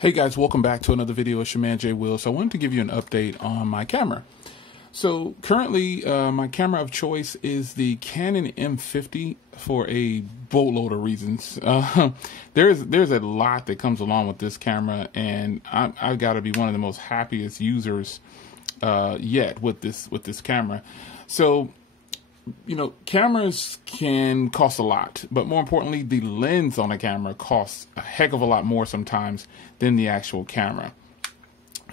Hey guys, welcome back to another video. It's your man Jay Will. So I wanted to give you an update on my camera. So currently my camera of choice is the Canon M50 for a boatload of reasons. There's a lot that comes along with this camera, and I've got to be one of the most happiest users yet with this camera. So, you know, cameras can cost a lot, but more importantly, the lens on a camera costs a heck of a lot more sometimes than the actual camera.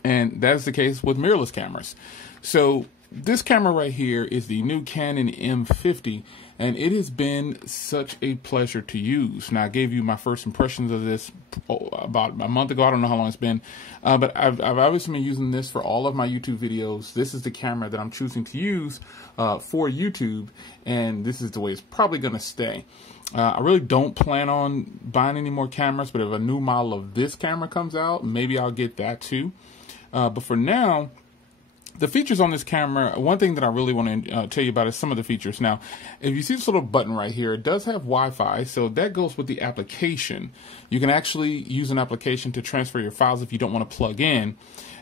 And that is the case with mirrorless cameras. So this camera right here is the new Canon M50, and it has been such a pleasure to use. Now, I gave you my first impressions of this about a month ago. I don't know how long it's been, but I've obviously been using this for all of my YouTube videos. This is the camera that I'm choosing to use for YouTube, and this is the way it's probably going to stay. I really don't plan on buying any more cameras, but if a new model of this camera comes out, maybe I'll get that too. But for now, the features on this camera, one thing that I really want to tell you about is some of the features. Now, if you see this little button right here, it does have Wi-Fi, so that goes with the application. You can actually use an application to transfer your files if you don't want to plug in.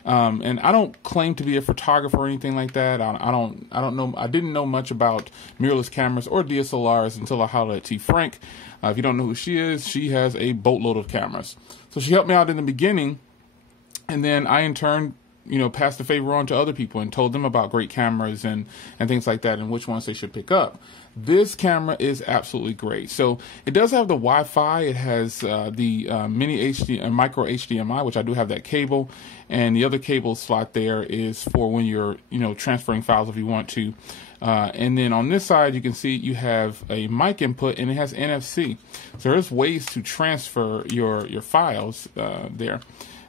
And I don't claim to be a photographer or anything like that. I don't know. I didn't know much about mirrorless cameras or DSLRs until I hollered at T. Frank. If you don't know who she is, she has a boatload of cameras. So she helped me out in the beginning, and then I in turn, you know, passed the favor on to other people and told them about great cameras and things like that and which ones they should pick up. This camera is absolutely great. So it does have the Wi-Fi. It has the mini HD and micro HDMI, which I do have that cable, and the other cable slot there is for when you're, you know, transferring files if you want to. And then on this side, you can see you have a mic input, and it has NFC. So there's ways to transfer your files there.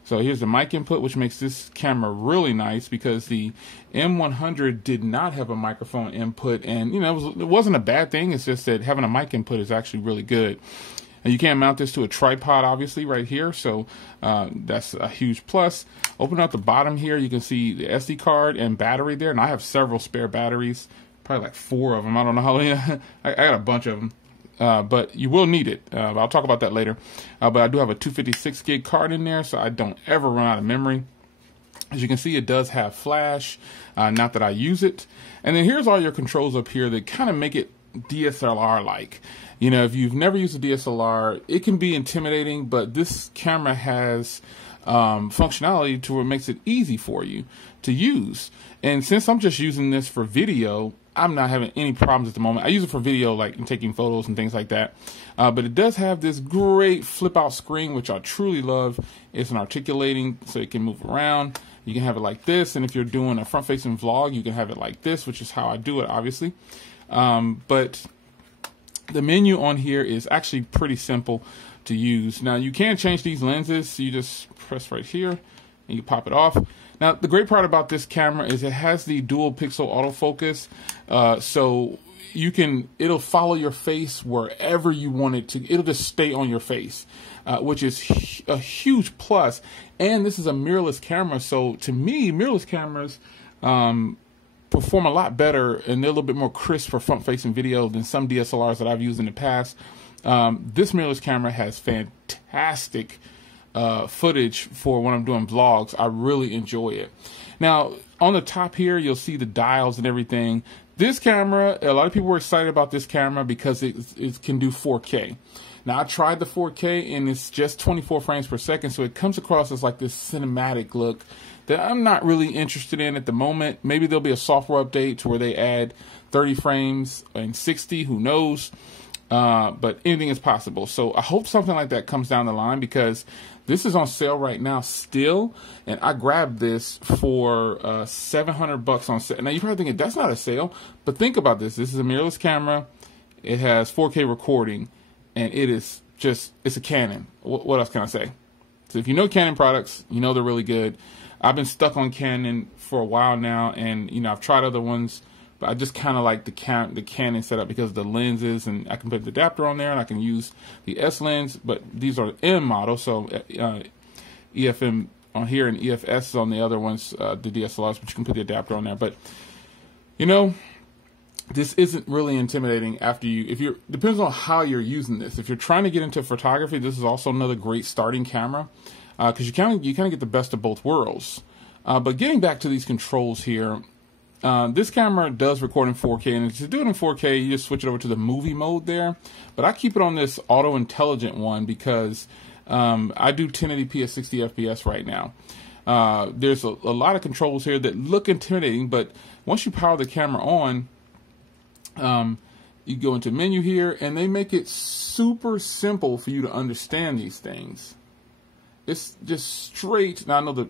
So here's the mic input, which makes this camera really nice because the M100 did not have a microphone input, and you know, it wasn't a bad thing. It's just that having a mic input is actually really good. And you can't mount this to a tripod, obviously, right here, so that's a huge plus. Open up the bottom here, you can see the SD card and battery there, and I have several spare batteries, probably like 4 of them. I don't know how many. I got a bunch of them. But you will need it. I'll talk about that later. But I do have a 256 gig card in there, so I don't ever run out of memory. As you can see, it does have flash, not that I use it. And then here's all your controls up here that kind of make it DSLR-like. You know, if you've never used a DSLR, it can be intimidating, but this camera has functionality to where it makes it easy for you to use. And since I'm just using this for video, I'm not having any problems at the moment. I use it for video, like in taking photos and things like that. But it does have this great flip out screen, which I truly love. It's an articulating, so it can move around. You can have it like this. And if you're doing a front facing vlog, you can have it like this, which is how I do it, obviously. But the menu on here is actually pretty simple to use. Now you can change these lenses. So you just press right here and you pop it off. Now, the great part about this camera is it has the dual pixel autofocus, so it'll follow your face wherever you want it to. It'll just stay on your face, which is a huge plus. And this is a mirrorless camera, so to me, mirrorless cameras perform a lot better, and they're a little bit more crisp for front-facing video than some DSLRs that I've used in the past. This mirrorless camera has fantastic footage for when I'm doing vlogs. I really enjoy it. Now, on the top here, you'll see the dials and everything. This camera, a lot of people were excited about this camera because it can do 4K. Now, I tried the 4K, and it's just 24 frames per second, so it comes across as like this cinematic look that I'm not really interested in at the moment. Maybe there'll be a software update to where they add 30 frames and 60, who knows? But anything is possible. So I hope something like that comes down the line, because this is on sale right now still, and I grabbed this for $700 on sale. Now you're probably thinking that's not a sale, but think about this. This is a mirrorless camera. It has 4K recording, and it's a Canon. What else can I say? So if you know Canon products, you know they're really good. I've been stuck on Canon for a while now, and you know, I've tried other ones, but I just kind of like the Canon setup because of the lenses, and I can put the adapter on there, and I can use the S lens, but these are M models, so EFM on here and EFS on the other ones, the DSLRs, but you can put the adapter on there. But you know, this isn't really intimidating after depends on how you're using this. If you're trying to get into photography, this is also another great starting camera. because you kind of get the best of both worlds. But getting back to these controls here, this camera does record in 4K, and to do it in 4K, you just switch it over to the movie mode there. But I keep it on this auto intelligent one because I do 1080p at 60 FPS right now. There's a lot of controls here that look intimidating, but once you power the camera on, you go into menu here, and they make it super simple for you to understand these things. It's just straight. Now I know the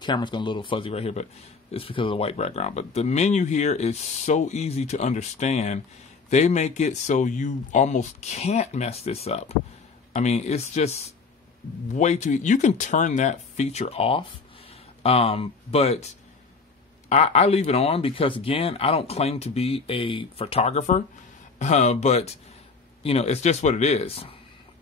camera's going a little fuzzy right here, but it's because of the white background. But the menu here is so easy to understand. They make it so you almost can't mess this up. I mean, it's just way too... You can turn that feature off, but I leave it on because, again, I don't claim to be a photographer, but, you know, it's just what it is.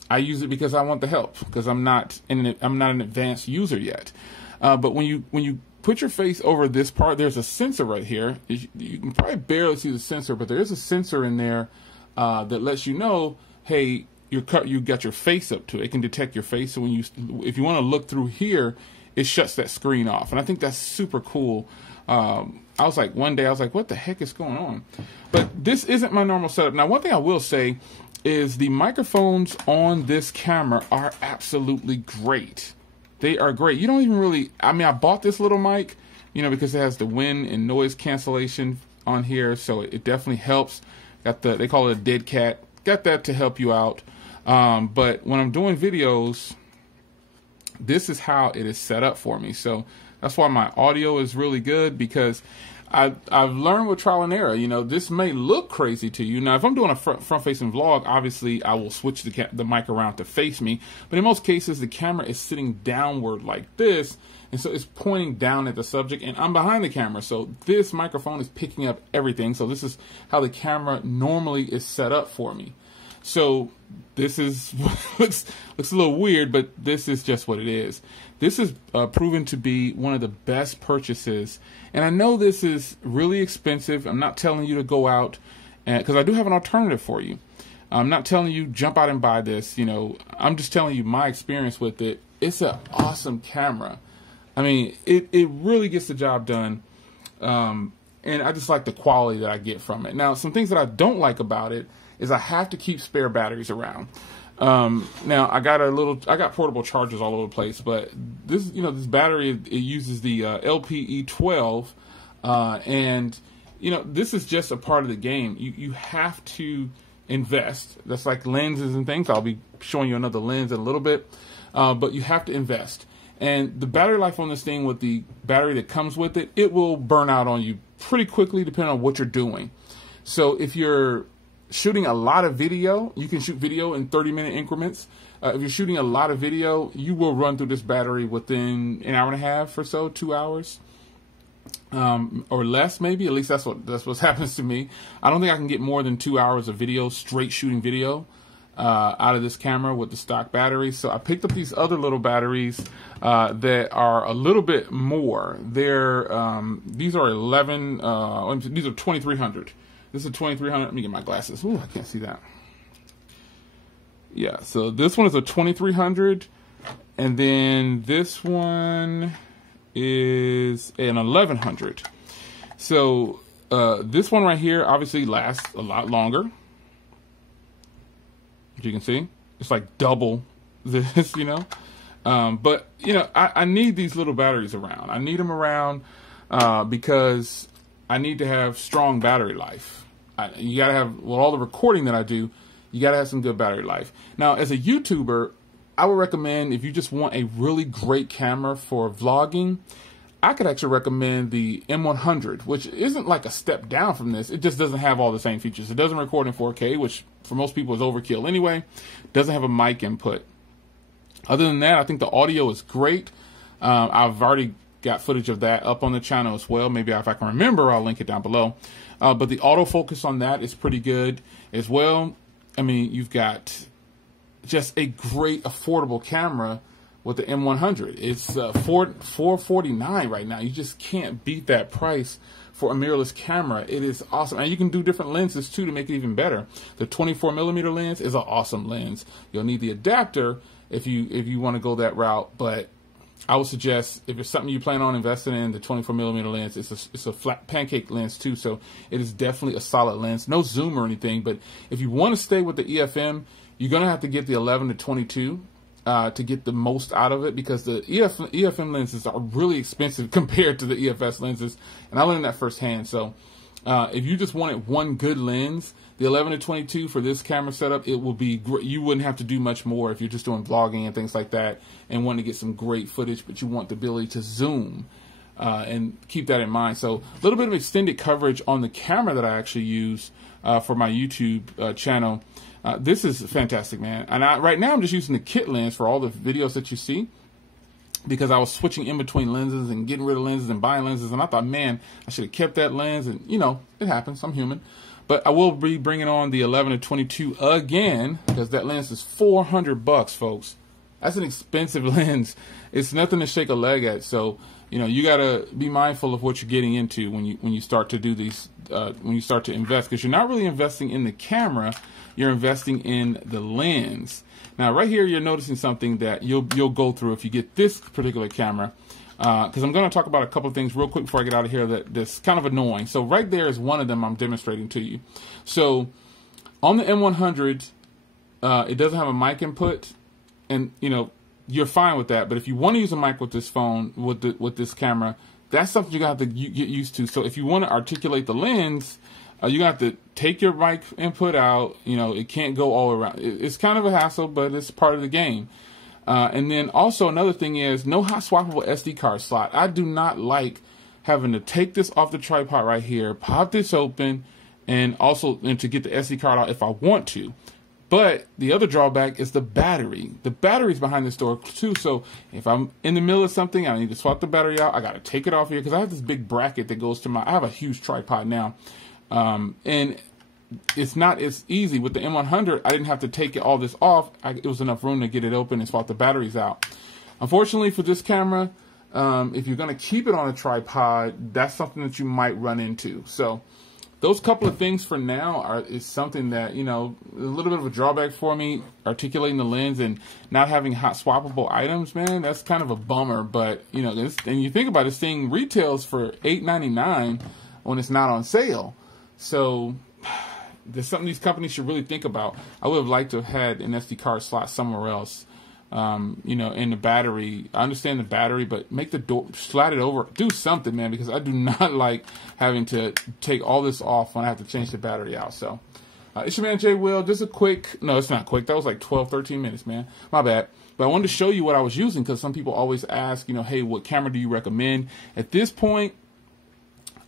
I use it because I want the help, because I'm not an advanced user yet. But when you put your face over this part, there's a sensor right here. You can probably barely see the sensor, but there is a sensor in there that lets you know, hey, you got your face up to it. It can detect your face, so if you want to look through here, it shuts that screen off. And I think that's super cool. One day I was like, what the heck is going on? But this isn't my normal setup. Now, one thing I will say is the microphones on this camera are absolutely great. They are great. You don't even really, I mean, I bought this little mic, you know, because it has the wind and noise cancellation on here, so it definitely helps. They call it a dead cat. Got that to help you out. But when I'm doing videos, this is how it is set up for me. So that's why my audio is really good, because I've learned with trial and error. You know, this may look crazy to you. Now, if I'm doing a front-facing vlog, obviously I will switch the mic around to face me. But in most cases, the camera is sitting downward like this, and so it's pointing down at the subject, and I'm behind the camera. So this microphone is picking up everything. So this is how the camera normally is set up for me. So this is looks a little weird, but this is just what it is. This is proven to be one of the best purchases. And I know this is really expensive. I'm not telling you to go out, because I do have an alternative for you. I'm not telling you jump out and buy this. You know, I'm just telling you my experience with it. It's an awesome camera. I mean, it really gets the job done. And I just like the quality that I get from it. Now, some things that I don't like about it is I have to keep spare batteries around. Now I got portable chargers all over the place, but this battery, it uses the LPE12, and this is just a part of the game. You have to invest. That's like lenses and things. I'll be showing you another lens in a little bit, but you have to invest. And the battery life on this thing, with the battery that comes with it, it will burn out on you pretty quickly depending on what you're doing. So if you're shooting a lot of video, you can shoot video in 30-minute increments. If you're shooting a lot of video, you will run through this battery within an hour and a half or so, 2 hours, or less maybe. At least that's what happens to me. I don't think I can get more than 2 hours of video, straight shooting video, out of this camera with the stock battery. So I picked up these other little batteries that are a little bit more. These are 2300. This is a 2300. Let me get my glasses. Ooh, I can't see that. Yeah, so this one is a 2300, and then this one is an 1100. So this one right here obviously lasts a lot longer. As you can see, it's like double this, but I need these little batteries around. I need them around because I need to have strong battery life. You gotta have, with all the recording that I do, you gotta have some good battery life. Now, as a YouTuber, I would recommend, if you just want a really great camera for vlogging, I could actually recommend the M100, which isn't like a step down from this. It just doesn't have all the same features. It doesn't record in 4K, which for most people is overkill anyway. Doesn't have a mic input. Other than that, I think the audio is great. I've already got footage of that up on the channel as well. Maybe if I can remember, I'll link it down below. But the autofocus on that is pretty good as well. I mean, you've got just a great affordable camera with the M100. It's $449 right now. You just can't beat that price for a mirrorless camera. It is awesome. And you can do different lenses too to make it even better. The 24mm lens is an awesome lens. You'll need the adapter if you want to go that route, but I would suggest if it's something you plan on investing in, the 24mm lens, it's a flat pancake lens too, so it is definitely a solid lens. No zoom or anything, but if you want to stay with the EFM, you're going to have to get the 11-22 to get the most out of it, because the EFM lenses are really expensive compared to the EFS lenses, and I learned that firsthand. So if you just wanted one good lens, the 11-22 for this camera setup, it will be great. You wouldn't have to do much more if you're just doing vlogging and things like that and want to get some great footage, but you want the ability to zoom and keep that in mind. So a little bit of extended coverage on the camera that I actually use for my YouTube channel. This is fantastic, man. And right now I'm just using the kit lens for all the videos that you see, because I was switching in between lenses and getting rid of lenses and buying lenses, and I thought, man, I should have kept that lens, and you know, it happens, I'm human. But I will be bringing on the 11-22 again, because that lens is $400, folks. That's an expensive lens. It's nothing to shake a leg at. So, you know, you gotta be mindful of what you're getting into when you start to do these, when you start to invest, because you're not really investing in the camera, you're investing in the lens. Now, right here, you're noticing something that you'll go through if you get this particular camera, because I'm going to talk about a couple of things real quick before I get out of here that's kind of annoying. So right there is one of them I'm demonstrating to you. So on the M100, it doesn't have a mic input, and you know, you're fine with that. But if you want to use a mic with this phone, with this camera, that's something you got to get used to. So if you want to articulate the lens, you got to take your mic input out. You know, it can't go all around. It's kind of a hassle, but it's part of the game. And then also another thing is no hot swappable SD card slot. I do not like having to take this off the tripod right here, pop this open, and to get the SD card out if I want to. But the other drawback is the battery. The battery's behind this door too, so if I'm in the middle of something, I need to swap the battery out, I gotta take it off here, because I have this big bracket that goes to I have a huge tripod now. And it's not as easy. With the M100, I didn't have to take all this off. It was enough room to get it open and swap the batteries out. Unfortunately for this camera, if you're going to keep it on a tripod, that's something that you might run into. So those couple of things for now is something that, you know, a little bit of a drawback for me, articulating the lens and not having hot swappable items, man. That's kind of a bummer. But, you know, and you think about it, this thing retails for $8.99 when it's not on sale. So there's something these companies should really think about. I would have liked to have had an SD card slot somewhere else, you know, in the battery. I understand the battery, but make the door, slide it over, do something, man, because I do not like having to take all this off when I have to change the battery out. So it's your man Jay Will. Just a quick, no, it's not quick. That was like 12, 13 minutes, man. My bad. But I wanted to show you what I was using, because some people always ask, you know, hey, what camera do you recommend? At this point,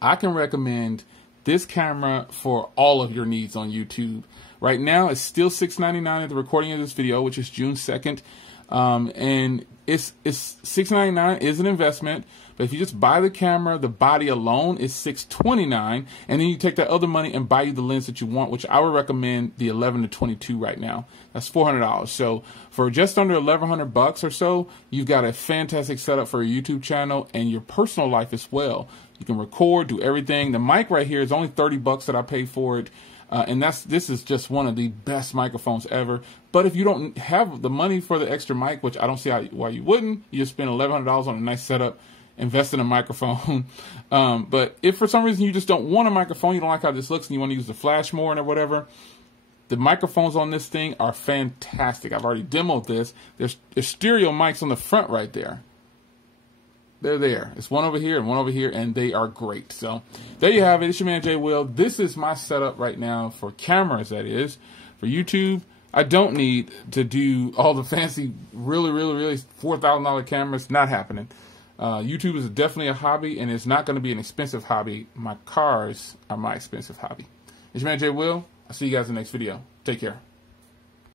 I can recommend this camera for all of your needs on YouTube. Right now, it's still $6.99 at the recording of this video, which is June 2nd. And it's $6.99 is an investment, but if you just buy the camera, the body alone is $6.29, and then you take that other money and buy you the lens that you want, which I would recommend the 11-22 right now. That's $400. So for just under $1,100 or so, you've got a fantastic setup for a YouTube channel and your personal life as well. You can record, do everything. The mic right here is only $30 that I paid for it. And this is just one of the best microphones ever. But if you don't have the money for the extra mic, which I don't see why you wouldn't, you just spend $1,100 on a nice setup, invest in a microphone. But if for some reason you just don't want a microphone, you don't like how this looks, and you want to use the flash more or whatever, the microphones on this thing are fantastic. I've already demoed this. There's stereo mics on the front right there. They're there. It's one over here and one over here, and they are great. So there you have it. It's your man Jay Will. This is my setup right now for cameras, that is. For YouTube, I don't need to do all the fancy, really $4,000 cameras. Not happening. YouTube is definitely a hobby, and it's not going to be an expensive hobby. My cars are my expensive hobby. It's your man Jay Will. I'll see you guys in the next video. Take care.